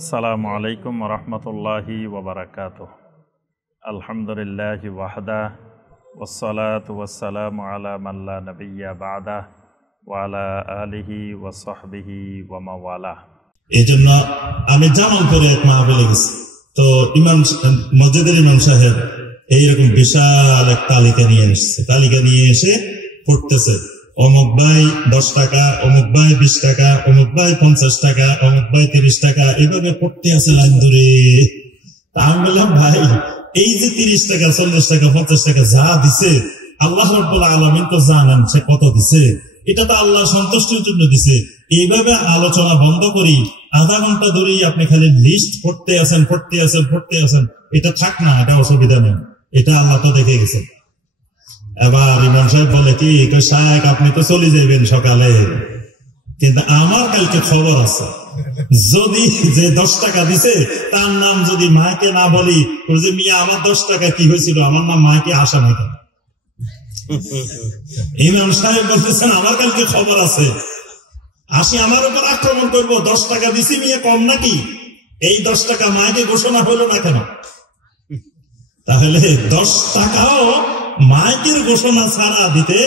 আসসালামু আলাইকুম রহমতুল্লাহি ওয়াবারাকাতুহ। আলহামদুলিল্লাহি ওয়াহদা ওয়াসসালাতু ওয়াসসালামু আলা মান লা নাবিয়্যা বা'দা ওয়া আলা আলিহি ওয়া সাহবিহি ওয়া মাওয়ালা। এইজন্য আমি জামালপুরে এক মাহফিলে গেছি, তো ইমাম মসজিদের ইমাম সাহেব এইরকম বিশাল এক তালিকা নিয়ে এসেছে। তালিকা নিয়ে এসে পড়তেছে, অমুক ভাই 10 টাকা, অমুক ভাই 20 টাকা, অমুক ভাই 50 টাকা, অমুক ভাই 30 টাকা, এইভাবে পড়তে আছে লাইন ধরে। আমি বললাম, ভাই এই যে 30 টাকা, 40 টাকা, 50 টাকা যা দিছে, আল্লাহ রাব্বুল আলামিন তো জানেন সে কত দিছে। এটা তো আল্লাহ সন্তুষ্টির জন্য দিছে। এইভাবে আলোচনা বন্ধ করি, আধা ঘন্টা ধরেই আপনি খালি লিস্ট পড়তে আছেন। এটা থাক না, এটা অসুবিধা নেই, এটা আল্লাহ তো দেখে গেছেন। এবার ইমাম সাহেব বলে কি, শায়েখ আপনি তো চলে যাবেন সকালে, কিন্তু আমার কালকে খবর আছে, যদি যে 10 টাকা দিছে তার নাম যদি মাকে না বলি, যে মিয়া আমার 10 টাকা কি হয়েছিল, আমার নাম মাকে আসা না কেন? ইমাম সাহেব বলতেছেন আমার কালকে খবর আছে, আসি আমার উপর আক্রমণ করবো, 10 টাকা দিছি মিয়া কম নাকি? এই 10 টাকা মাকে ঘোষণা হলো না কেন? তাহলে 10 টাকাও মাইকের ঘোষণা ছাড়া দিতে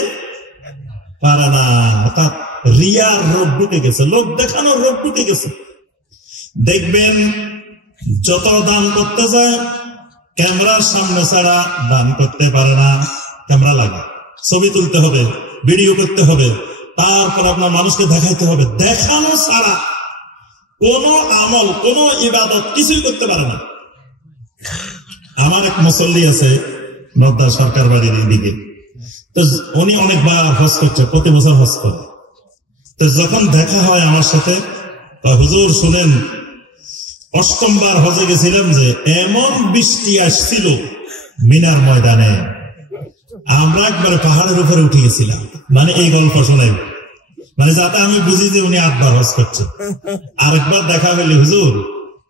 পারে না। অর্থাৎ রিয়ার রোগ ঢুকে গেছে, লোক দেখানোর রোগ ঢুকে গেছে। দেখবেন যত দান করতে যায়, ক্যামেরার সামনে ছাড়া দান করতে পারে না। ক্যামেরা লাগে, ছবি তুলতে হবে, ভিডিও করতে হবে, তারপর আপনার মানুষকে দেখাইতে হবে। দেখানো ছাড়া কোন আমল, কোন ইবাদত কিছুই করতে পারে না। আমার এক মুসল্লি আছে নদ্দা সরকার বাড়ির এইদিকে, তো উনি অনেকবার হজ করছে, প্রতি বছর হজ করে। তো যখন দেখা হয় আমার সাথে, হুজুর শুনেন, 8ম বার হজে গেছিলাম যে এমন বৃষ্টি আসছিল মিনার ময়দানে, আমরা একবারে পাহাড়ের উপরে উঠে গেছিলাম। মানে এই গল্প শোনাই, মানে যাতে আমি বুঝি যে উনি 8 বার হজ করছে। আরেকবার দেখা হইলে, হুজুর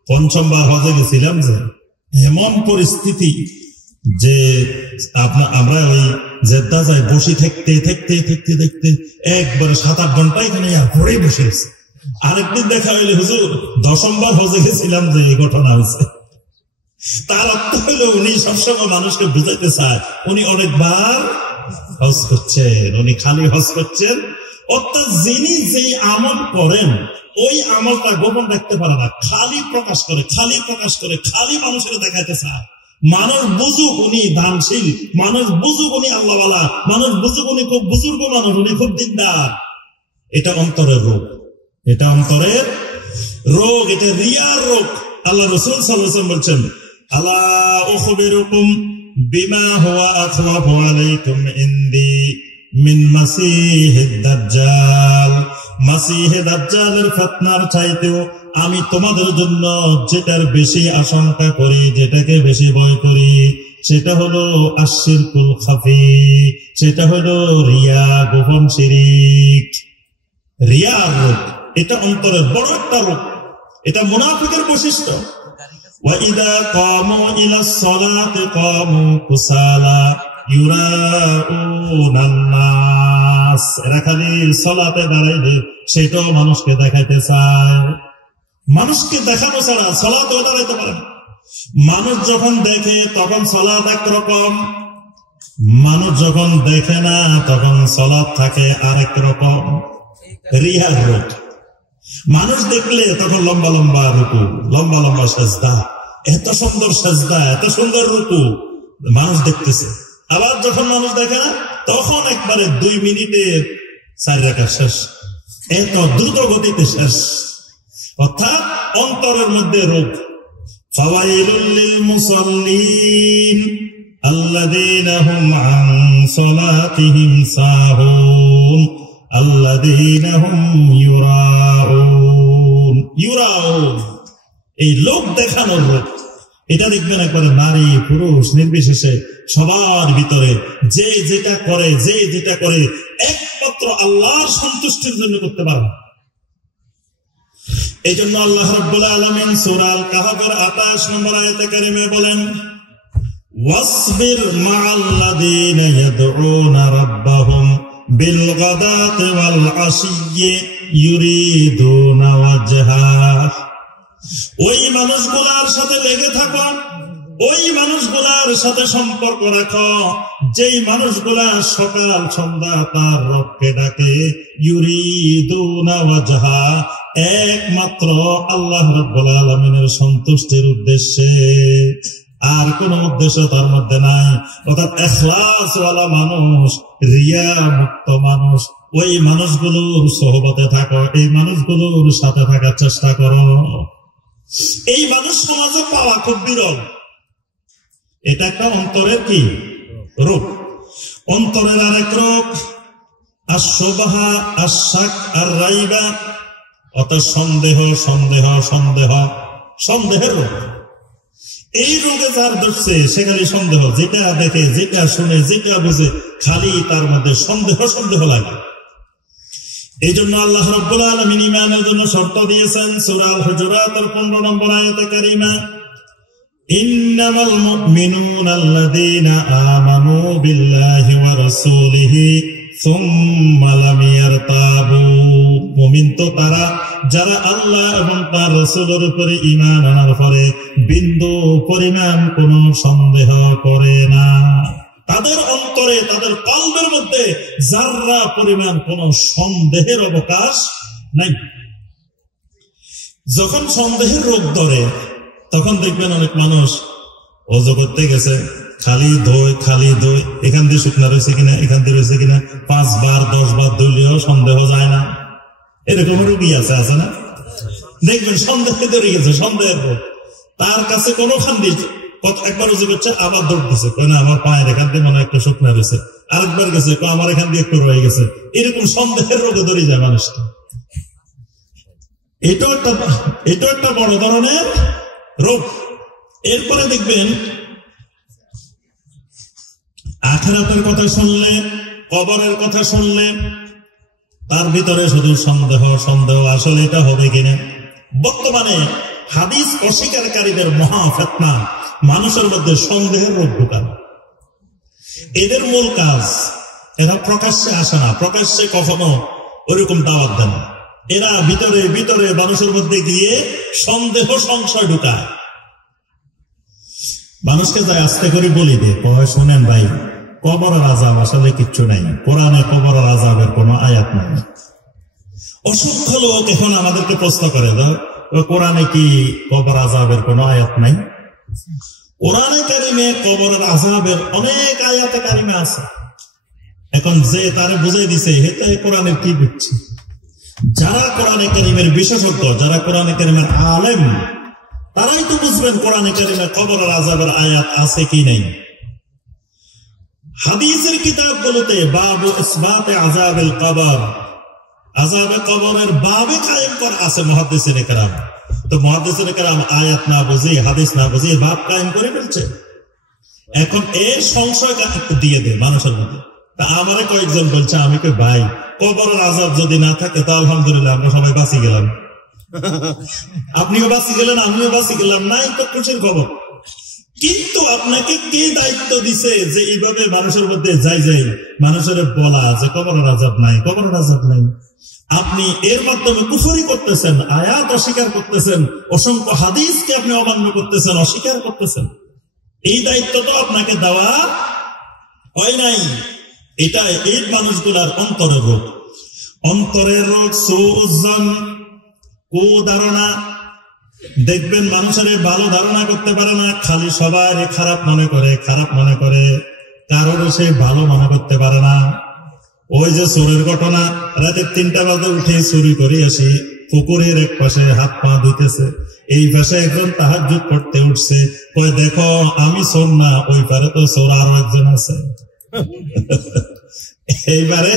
5ম বার হজে গেছিলাম যে এমন পরিস্থিতি যে আমরা ওই জেদ্দা যাই বসে থাকতে একবারে 7-8 ঘন্টা এখানে ঘরে বসে গেছে। আরেকদিন দেখা হইলে, হুজুর 10ম বার হজে গেছিলাম যে এই ঘটনা হয়েছে। তার অর্থ হইল উনি সবসময় মানুষকে বুঝাইতে চায় উনি অনেকবার হজ করছেন, উনি খালি হজ করছেন। অর্থাৎ যিনি যেই আমল করেন ওই আমলটা গোপন রাখতে পারে না, খালি প্রকাশ করে, খালি মানুষের দেখাইতে চায়। মানুষ বুঝুক উনি দানশীল, মানুষ বুঝুক উনি আল্লাহওয়ালা, মানুষ বুঝুক উনি খুব বুজুর্গ মানুষ, উনি খুব দিনদার। এটা অন্তরের রোগ, এটা রিয়ার রোগ। আল্লাহ রাসূল সাল্লাল্লাহু আলাইহি ওয়াসাল্লাম বলছেন, আলা উখবিরুকুম বিমা হুয়া আখওয়াফু আলাইকুম ইনদি মিন মাসিহিদ দাজ্জাল। মাসিহে দাজ্জালের ফিতনার চাইতেও আমি তোমাদের জন্য যেটার বেশি আশঙ্কা করি, যেটাকে বেশি ভয় করি, সেটা হলো আশিরকুল খাফি, সেটা হলো রিয়া, গোপন শিরিক। রিয়ার রোগ, এটা অন্তরের বড় একটা রোগ, এটা মুনাফিকের বৈশিষ্ট্য। وَإِذَا قَامُوا إِلَى الصَّلَاةِ قَامُوا كُسَالَى يُرَاءُونَ النَّاسَ। এরা খালি সালাতে দাঁড়াইলে সেটাও মানুষকে দেখাইতে চায়। মানুষকে দেখানো ছাড়া সালাতেও দাঁড়াইতে পারে না। মানুষ যখন দেখে তখন সালাত একরকম, মানুষ যখন দেখে না তখন সালাত থাকে আরেক রকম। রিয়ার রোগ। মানুষ দেখলে তখন লম্বা লম্বা রুকু, লম্বা লম্বা সেজদা, এত সুন্দর সেজদা, এত সুন্দর রুকু মানুষ দেখতেছে। আবার যখন মানুষ দেখে না তখন একবারে 2 মিনিটে 4 রাকাত শেষ, এত দ্রুত গতিতে শেষ। অর্থাৎ অন্তরের মধ্যে রোগ। ফাওয়াইলুল লিল মুসাল্লিন আল্লাযীনা হুম আন সালাতিহিম সাহুন আল্লাযীনা হুম ইউরাউন। এই লোক দেখানোর রোগ, এটা দেখবেন একবারে নারী পুরুষ নির্বিশেষে সবার ভিতরে যে যেটা করে একমাত্র আল্লাহর সন্তুষ্টির জন্য করতে পারে। এই জন্য আল্লাহ রাব্বুল আলামিন সূরা আল কাহফের 28 নম্বর আয়াতে কারিমে বলেন, ওয়াসবির মা'আল্লাযীনা ইয়াদউনা রাব্বাহুম বিল গাদাতি ওয়াল আশিয়্যি ইউরিদুনা ওয়াজহা। ওই মানুষগুলার সাথে লেগে থাকো, ওই মানুষগুলার সাথে সম্পর্ক রাখো যেই মানুষগুলা সকাল সন্ধ্যা তার রবকে ডাকে, ইউরিদুনা ওয়াজহা, একমাত্র আল্লাহ রাব্বুল আলামিনের সন্তুষ্টির উদ্দেশ্যে, আর কোন উদ্দেশ্য তার মধ্যে নাই। অর্থাৎ ইখলাস ওয়ালা মানুষ, রিয়া মুক্ত মানুষ, ওই মানুষগুলোর সোহবতে থাকো, এই মানুষগুলোর সাথে থাকার চেষ্টা করো। এই মানুষ সমাজে পাওয়া খুব বিরল। এটা একটা অন্তরের কি রোগ। অন্তরের আরেক রোগ আশ-শুবহা, আশ-শাক, আর-রাইবা, অর্থাৎ সন্দেহ, সন্দেহ, সন্দেহ, সন্দেহের রোগ। এই রোগে যার ধরছে সে খালি সন্দেহ, যেটা দেখে, যেটা শুনে, যেটা বুঝে, খালি তার মধ্যে সন্দেহ সন্দেহ লাগে। এই জন্য আল্লাহ রাব্বুল আলামিন ঈমানের জন্য শর্ত দিয়েছেন সূরা আল-হুজুরাতের 15 নম্বর আয়াতে কারিমা, ইন্নামাল মুমিনুনা আল্লাযীনা আমানু বিল্লাহি ওয়া রাসূলিহি সুম্মা লাম ইয়ারতাবু। মুমিন তো তারা যারা আল্লাহ এবং তার রাসূলের উপরে ঈমান আনার পরে বিন্দু পরিমাণ কোনো সন্দেহ করে না। তাদের অন্তরে, তাদের কলবের মধ্যে যাররা পরিমাণ কোনো সন্দেহের অবকাশ নাই। যখন সন্দেহের রোগ ধরে তখন দেখবেন অনেক মানুষ ওযু করতে গেছে, খালি ধোয়, খালি ধোয়, এখান দিয়ে শুকনা রয়েছে কিনা, এখান দিয়ে রয়েছে কিনা, 5 বার 10 বার ধুলেও সন্দেহ যায় না। এরকম রোগী আছে, আছে না? দেখবেন সন্দেহে ধরে গেছে, সন্দেহের রোগ। তার কাছে কোনো খান দিয়েছে, একবার উজু করছে, আবার দৌড় দিচ্ছে, না আমার পায়ের এখান দিয়ে মনে একটা শুকনা রয়েছে, আরেকবার গেছে, আমার এখান দিয়ে একটু রয়ে গেছে। এরকম সন্দেহের রোগে ধরে যায় মানুষটা। এটাও একটা বড় ধরনের রোগ। এরপরে দেখবেন আখিরাতের কথা শুনলে, কবরের কথা শুনলে তার ভিতরে শুধু সন্দেহ, সন্দেহ, আসলে এটা হবে কিনা। বর্তমানে হাদিস অস্বীকারীদের মহা ফিতনা, মানুষের মধ্যে সন্দেহের রোগ ঢুকানো। এদের মূল কাজ, এরা প্রকাশ্যে আসে না, প্রকাশ্যে কখনো ওরকম দাওয়াত দেন না। এরা ভিতরে ভিতরে মানুষের মধ্যে গিয়ে সন্দেহ, সংশয় ঢুকায়। মানুষকে যাই আস্তে করে বলি দে, শোনেন ভাই, কবরের আযাব আসলে কিচ্ছু নাই, কোরআনে কবরের আযাবের কোনো আয়াত নাই। অসংখ্য লোক এখন আমাদেরকে প্রশ্ন করে, কোরআনে কি কবর আযাবের কোনো আয়াত নাই? কোরআনে কারিমে কবরের আযাবের অনেক আয়াতে কারিমে আছে। এখন যে তারে বুঝাই দিছে, হেতে কোরআনের কি বুঝছে? যারা কোরআনে কারিমের বিশেষজ্ঞ, যারা কোরআনে কারিমের আলেম, তারাই তো বুঝবেন কোরআনে কারিমে কবরের আযাবের আয়াত আছে কি নাই। হাদিসের কিতাবগুলোতে বাবু ইসবাতে আযাবিল কবর, আযাবে কবরের বাবে কায়েম করা আছে মুহাদ্দিসিনে কেরাম। তো মুহাদ্দিসিনে কেরাম আয়াত না বুঝে, হাদিস না বুঝে বাব কায়েম করে ফেলছে। এখন এই সংশয় দিয়ে দেয় মানুষের মধ্যে। তা আমারে কয়েকজন বলছে, আমি কই ভাই, কবরের আযাব যদি না থাকে তা আলহামদুলিল্লাহ আমরা সবাই বাঁচি গেলাম। আপনিও বাঁচি গেলেন, আমিও বাঁচি গেলাম, নাই তো খুশির খবর। কিন্তু আপনাকে কে দায়িত্ব দিছে যে এইভাবে মানুষের মধ্যে যাই মানুষের বলা যে কবরের আযাব নাই, কবরের আযাব নাই? আপনি এর মাধ্যমে কুফরি করতেছেন, আয়াত অস্বীকার করতেছেন, অসংখ্য হাদিসকে আপনি অমান্য করতেছেন, অস্বীকার করতেছেন। এই দায়িত্ব তো আপনাকে দেওয়া হয় নাই। এটা এই মানুষগুলার অন্তরের রোগ। অন্তরের রোগ সুউজ্জন, কুধারণা। দেখবেন মানুষের ভালো ধারণা করতে পারে না, খালি সবাই খারাপ মনে করে, খারাপ মনে করে, কারোর সে ভালো মনে করতে পারে না। ওই যে চোরের ঘটনা, রাতে 3টা বাজে উঠে চুরি করে আসি, পুকুরের এক পাশে হাত পা ধুইতেছে, এই পাশে একজন তাহাজ্জুদ পড়তে উঠছে, কয় দেখো আমি চোর না, ওই পারে তো চোর আরো একজন আছে। এইবারে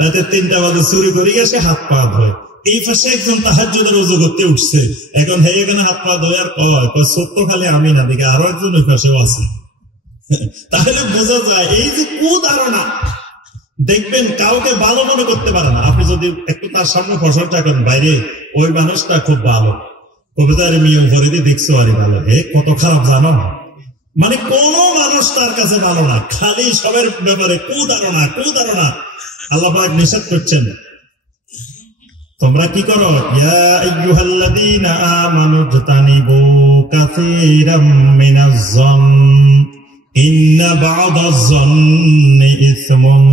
রাতে 3টা বাজে চুরি করে এসে হাত পা ধোয়, এই পাশে একজন তাহাজ্জুদের ওযু করতে উঠছে, এখন হে এখানে হাত পা ধোয় আর কয় সত্য খালি আমি না, দিকে আরো একজন ওই পাশেও আছে। তাহলে বোঝা যায় এই যে কুধারণা। দেখবেন কাউকে ভালো মনে করতে পারে না। আপনি যদি একটু তার সামনে ফসলটা করেন, বাইরে ওই মানুষটা খুব ভালো, কবিতার মেয়ে উপরে দিয়ে দেখছো আরে ভালো, হে কত খারাপ জানো না। মানে কোন মানুষ তার কাছে ভালো না, খালি সবের ব্যাপারে কুধারণা, কুধারণা। আল্লাহ পাক নিষেধ করছেন, তোমরা কি করো? ইয়া আইয়ুহাল্লাযীনা আমানু ইজতানিবু কাসীরাম মিনাজ-যন্ন ইন্না বা'দাজ-যন্নি ইসমুন।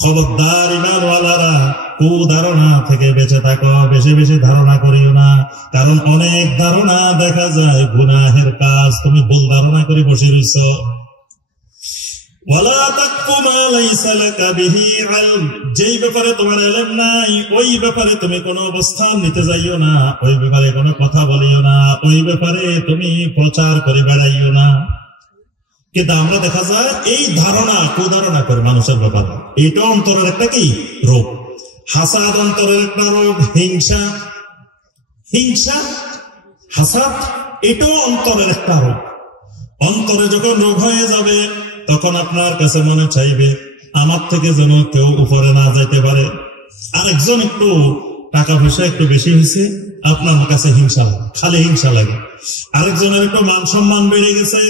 খবরদার ঈমানওয়ালারা, কুধারণা থেকে বেঁচে থাকো, বেশি বেশি ধারণা করিও না, কারণ অনেক ধারণা দেখা যায় গুনাহের কাজ। তুমি ভুল ধারণা করে বসে রইছ। ওয়ালা তাকফু মা লাইসা লাকা বিহি ইলম, যেই ব্যাপারে তোমার ইলম নাই ওই ব্যাপারে তুমি কোনো অবস্থান নিতে যাইও না, ওই ব্যাপারে কোনো কথা বলিও না, ওই ব্যাপারে তুমি প্রচার করে বেড়াইও না। কিন্তু আমরা দেখা যায় এই ধারণা কুধারণা করে মানুষের ব্যাপারে, এটা অন্তরের একটা কি রোগ। হাসাদ অন্তরের একটা রোগ। হিংসা, হাসাদ, এটাও অন্তরের একটা রোগ। অন্তরে যখন রোগ হয়ে যাবে তখন আপনার কাছে মনে চাইবে আমার থেকে যেন কেউ উপরে না যাইতে পারে। আরেকজন একটু টাকা পয়সা একটু বেশি হয়েছে, আপনার কাছে হিংসা লাগে, খালি হিংসা লাগে। আরেকজনের একটু মান সম্মান বেড়ে গেছে,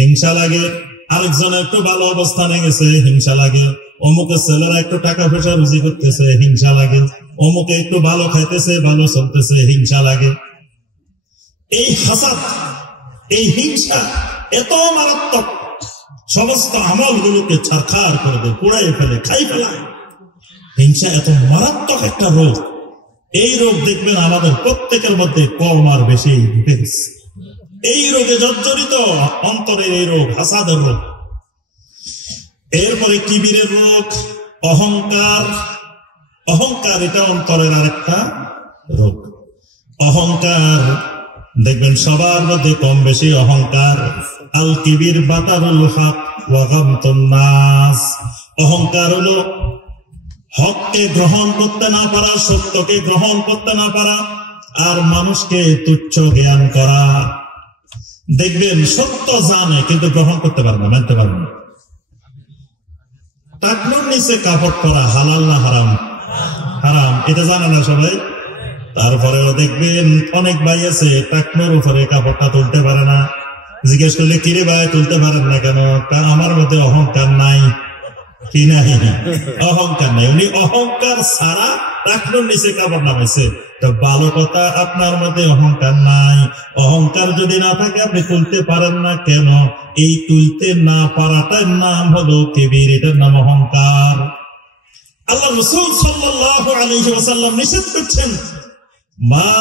হিংসা লাগে। আরেকজনের একটু ভালো অবস্থানে গেছে, হিংসা লাগে। অমুকের ছেলেরা একটু টাকা পয়সা রুজি করতেছে, হিংসা লাগে। অমুকে একটু ভালো খাইতেছে, ভালো চলতেছে, হিংসা লাগে। এই হাসাদ, এই হিংসা এত মারাত্মক, সমস্ত আমলগুলোকে ছারখার করে দেয়, পুড়াই ফেলে, খাই ফেলায়। হিংসা এত মারাত্মক একটা রোগ। এই রোগ দেখবেন আমাদের প্রত্যেকের মধ্যে কম আর বেশি ঢুকে গেছে। এই রোগে জর্জরিত অন্তরের এই রোগ, হাসাদের রোগ। এরপরে কিবিরের রোগ, অহংকার। অহংকার এটা অন্তরের আরেকটা রোগ। অহংকার দেখবেন সবার মধ্যে কম বেশি অহংকার। আল কিবির বাতারুল হক ওয়া গামতুন নাস। অহংকার হলো হককে গ্রহণ করতে না পারা, সত্যকে গ্রহণ করতে না পারা, আর মানুষকে তুচ্ছ জ্ঞান করা। দেখবেন সত্য জানে কিন্তু গ্রহণ করতে পারবে না, মানতে পারবে না। টাকনুর নিচে কাপড় পরা হালাল না হারাম? হারাম, এটা জানে না সবাই। তারপরেও দেখবেন অনেক ভাই আছে টাকনুর উপরে কাপড়টা তুলতে পারে না। জিজ্ঞেস করলে কিরে ভাই তুলতে পারেন না কেন? আমার মধ্যে অহংকার নাই। কি নাই? অহংকার নাই। উনি অহংকার ছাড়া টাকনুর নিচে কাপড় নামাইছে। তো ভালো কথা, আপনার মধ্যে অহংকার নাই। অহংকার যদি না থাকে আপনি তুলতে পারেন না কেন? এই তুলতে না পারাটার নাম হলো কিবির, এটার নাম অহংকার। আল্লাহ রাসূল সাল্লাল্লাহু আলাইহি ওয়াসাল্লাম নিষেধ করছেন, মা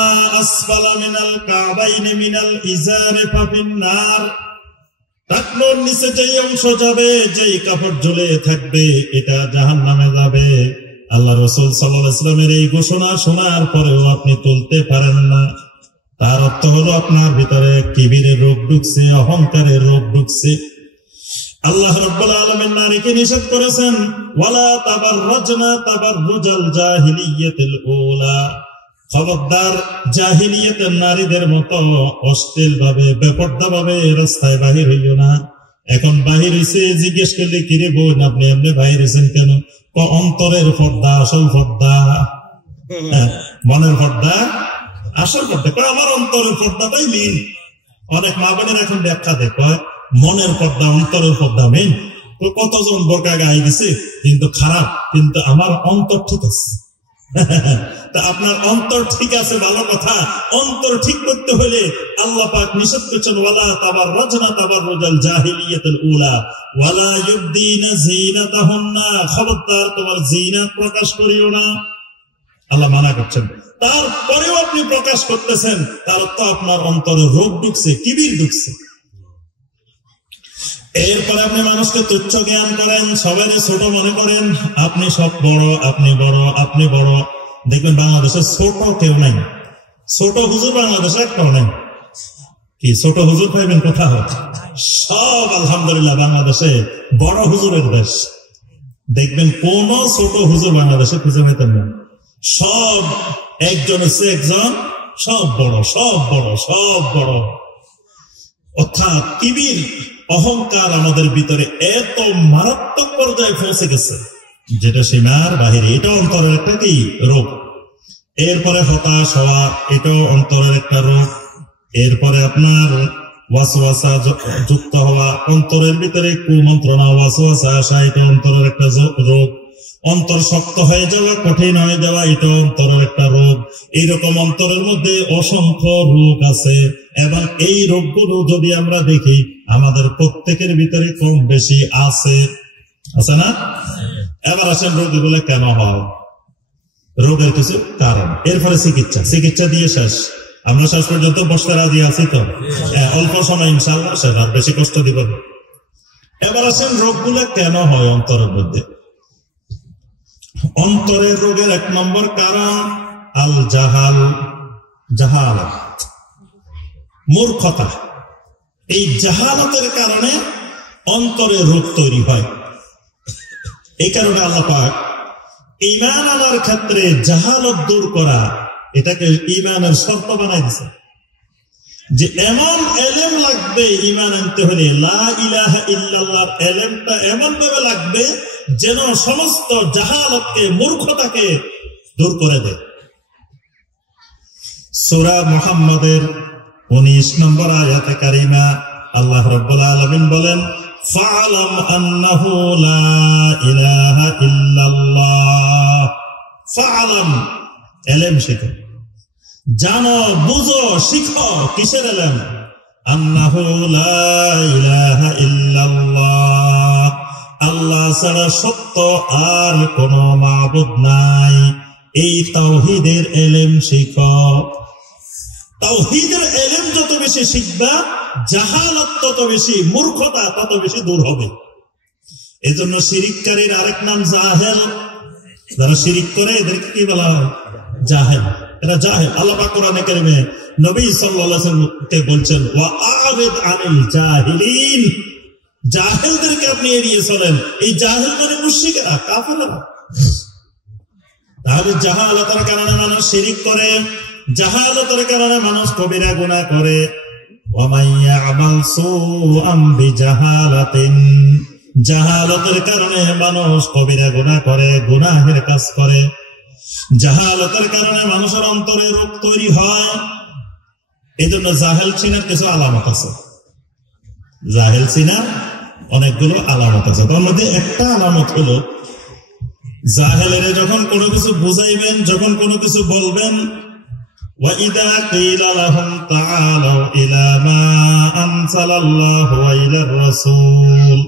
আসফালা মিনাল কাবাইনি মিনাল ইজারি ফাফিন্নার। টাকনুর নিচে যেই অংশ যাবে, যেই কাপড় ঝুলে থাকবে, এটা জাহান্নামে যাবে। আল্লাহ রাসূল সাল্লাল্লাহু আলাইহি ওয়াসাল্লামের এই ঘোষণা শোনার পরেও আপনি তুলতে পারেন না, তার অর্থ হলো আপনার ভিতরে কিবিরের রোগ ঢুকছে, অহংকারের রোগ ঢুকছে। আল্লাহ রাব্বুল আলামিন নারীকে নিষেধ করেছেন, ওয়ালা তাবাররাজনা তাবাররুজাল জাহিলিয়াতিল উলা। খবরদার, জাহিলিয়াতের নারীদের মতো অশ্লীল ভাবে, বেপর্দা ভাবে রাস্তায় বাহির হইও না। এখন বাহির হইছে, জিজ্ঞেস করলে কিরে বোন আপনি এমনি বাহির হয়েছেন কেন? অন্তরের পর্দা, আসল পর্দা, মনের পর্দা, আসল পর্দা। আমার অন্তরের পর্দাটাই মেন। অনেক মা বোনের এখন ব্যাখ্যা দেখো, মনের পর্দা অন্তরের পর্দা মেন। কতজন বোরকা গায়ে দিছে কিন্তু খারাপ, কিন্তু আমার অন্তর ঠিক আছে। তা আপনার অন্তর ঠিক আছে, ভালো কথা। অন্তর ঠিক করতে হলে আল্লাহ পাক নিষেধ করছেন, ওয়ালা তাবাররাজনা তাবাররুজাল জাহিলিয়াতিল উলা ওয়ালা ইউবদিনা যিনাতাহুন্না। খবরদার, তোমার জিনাত প্রকাশ করিও না, আল্লাহ মানা করছেন। তারপরেও আপনি প্রকাশ করতেছেন, তার তো আপনার অন্তরে রোগ ঢুকছে, কিবির ঢুকছে। এরপরে আপনি মানুষকে তুচ্ছ জ্ঞান করেন, সবাই ছোট মনে করেন, আপনি সব বড়, আপনি বড়, আপনি বড়। দেখবেন বাংলাদেশে ছোট কেউ নাই। ছোট হুজুর বাংলাদেশে একটাও নাই। কি ছোট হুজুর পাইবেন কোথাও? সব আলহামদুলিল্লাহ বাংলাদেশে বড় হুজুরের দেশ। দেখবেন কোন ছোট হুজুর বাংলাদেশে খুঁজে পেতেন না। সব একজন হচ্ছে একজন, সব বড়, সব বড়, সব বড়। অর্থাৎ কিবির, অহংকার আমাদের ভিতরে এত মারাত্মক পর্যায়ে পৌঁছে গেছে যেটা সীমার বাহিরে। এটা অন্তরের একটা কি রোগ। এরপরে হতাশ হওয়া, এটাও অন্তরের একটা রোগ। এরপরে আপনার ওয়াসওয়াসা যুক্ত হওয়া, অন্তরের ভিতরে কুমন্ত্রণা, ওয়াসওয়াসা আসা, এটা অন্তরের একটা রোগ। অন্তর শক্ত হয়ে যাওয়া, কঠিন হয়ে যাওয়া, এটা অন্তরের একটা রোগ। এইরকম অন্তরের মধ্যে অসংখ্য রোগ আছে, এবং এই রোগগুলো যদি আমরা দেখি আমাদের প্রত্যেকের ভিতরে কম বেশি আছে না? এবার আসেন রোগগুলো কেন হয়, রোগের কিছু কারণ, এরপরে চিকিৎসা দিয়ে শেষ। আমরা শেষ পর্যন্ত বসতে রাজি আছি তো? অল্প সময় ইনশাআল্লাহ শেষ, আর বেশি কষ্ট দিব না। এবার আসেন রোগগুলো কেন হয় অন্তরের মধ্যে। অন্তরের রোগের 1 নম্বর কারণ আল জাহালাত, মূর্খতা। এই জাহালাতের কারণে অন্তরের রোগ তৈরি হয়। এই কারণে আল্লাহ পাক ঈমান আনার ক্ষেত্রে জাহালত দূর করা, এটাকে ঈমানের শর্ত বানাই দিয়েছে, যে এমন এলেম লাগবে ঈমান আনতে হলে, লা ইলাহা ইল্লাল্লাহর এলেমটা এমন ভাবে লাগবে যেন সমস্ত জাহালতকে, মূর্খতাকে দূর করে দেয়। সূরা মুহাম্মাদের 19 নম্বর আয়াতে কারিমা আল্লাহ রাব্বুল আলামিন বলেন, ফা'লাম আন্নাহু লা ইলাহা ইল্লাল্লাহ। ফা'লাম, এলেম শিখো, জানো, বুঝো, শিখো। কিসের এলেম? আন্নাহু লা ইলাহা ইল্লাল্লাহ, আল্লাহ ছাড়া সত্য আর কোন মাবুদ নাই। এই তাওহীদের এলেম শিখো। তাওহীদের এলেম যত বেশি শিখবা, জাহালত তত বেশি, মূর্খতা তত বেশি দূর হবে। এজন্য শিরিককারীর আরেক নাম জাহেল। যারা শিরিক করে এদেরকে কি বলা হয়? জাহেল। এরা জাহেল। আল্লাহ পাক কোরআনে কারিমে নবী সাল্লাল্লাহু আলাইহি ওয়াসাল্লামকে বলছেন, ওয়া আ'রিদ আনিল জাহিলিন, জাহেলদেরকে আপনি এড়িয়ে চলেন। এই জাহেল মানে মুশরিকরা, কাফেররা। তাহলে জাহালাতের কারণে মানুষ শিরিক করে, জাহালাতের কারণে মানুষ কবিরা গুনাহ করে। ওয়া মাইয়া আমাল সুআম বিজাহালাতিন, জাহালাতের কারণে মানুষ কবিরা গুনাহ করে, গুনাহের কাজ করে। জাহালাতের কারণে মানুষের অন্তরে রোগ তৈরি হয়। এই জন্য জাহেল চিনার কিছু আলামত আছে। জাহেল চিনার অনেকগুলো আলামত আছে। তার মধ্যে একটা আলামত হলো, জাহেলের যখন কোনো কিছু বুঝাইবেন, যখন কোনো কিছু বলবেন, وَإِذَا قِيلَ لَهُمْ تَعَالَوْا إِلَى مَا أَنزَلَ اللَّهُ وَإِلَى الرَّسُولِ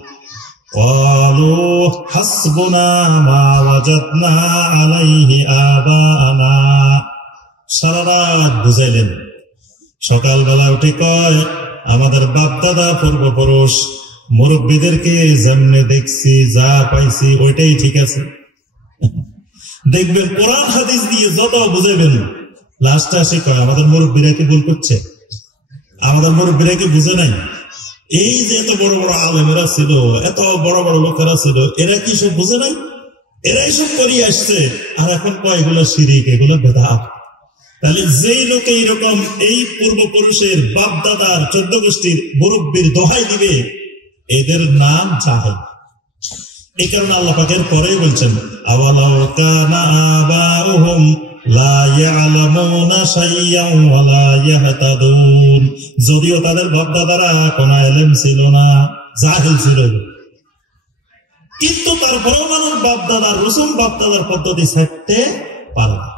قَالُوا حَسْبُنَا مَا وَجَدْنَا عَلَيْهِ آبَاءَنَا। সারা রাত বুঝাইলেন, সকালবেলা উঠে কয়, আমাদের বাপ দাদা পূর্বপুরুষ মুরব্বীদেরকে যেমনে দেখছি, যা পাইছি ওইটাই ঠিক আছে। দেখবেন কোরআন হাদিস দিয়ে যত বুঝাইবেন, লাস্টে আসে কয় আমাদের মুরব্বীরা কি ভুল করছে, আমাদের মুরব্বীরা কি বুঝে নাই। এই যে এত বড় বড় আলেমেরা ছিল, এত বড় বড় লোকেরা ছিল, এরা কি সব বুঝে নাই? এরাই সব করিয়ে আসছে। আর এখন কয় এগুলো শিরিক, এগুলো বেদাত। তাহলে যেই লোক এইরকম এই পূর্বপুরুষের বাপ দাদার 14 গোষ্ঠীর মুরব্বীর দোহাই দিবে, এদের নাম জাহেল। এই কারণে আল্লাহ পাকের পরেই বলছেন, আওয়ালাউ কানা আবাউহুম লা ইয়ালামুনা শাইয়্যান ওয়া লা ইয়াহতাদুন, যদিও তাদের বাপ দাদারা কোনো ইলম ছিল না, জাহেল ছিল, কিন্তু তারপরেও মানুষ বাপ দাদার রসুম, বাপ দাদার পদ্ধতি ছাড়তে পারে না।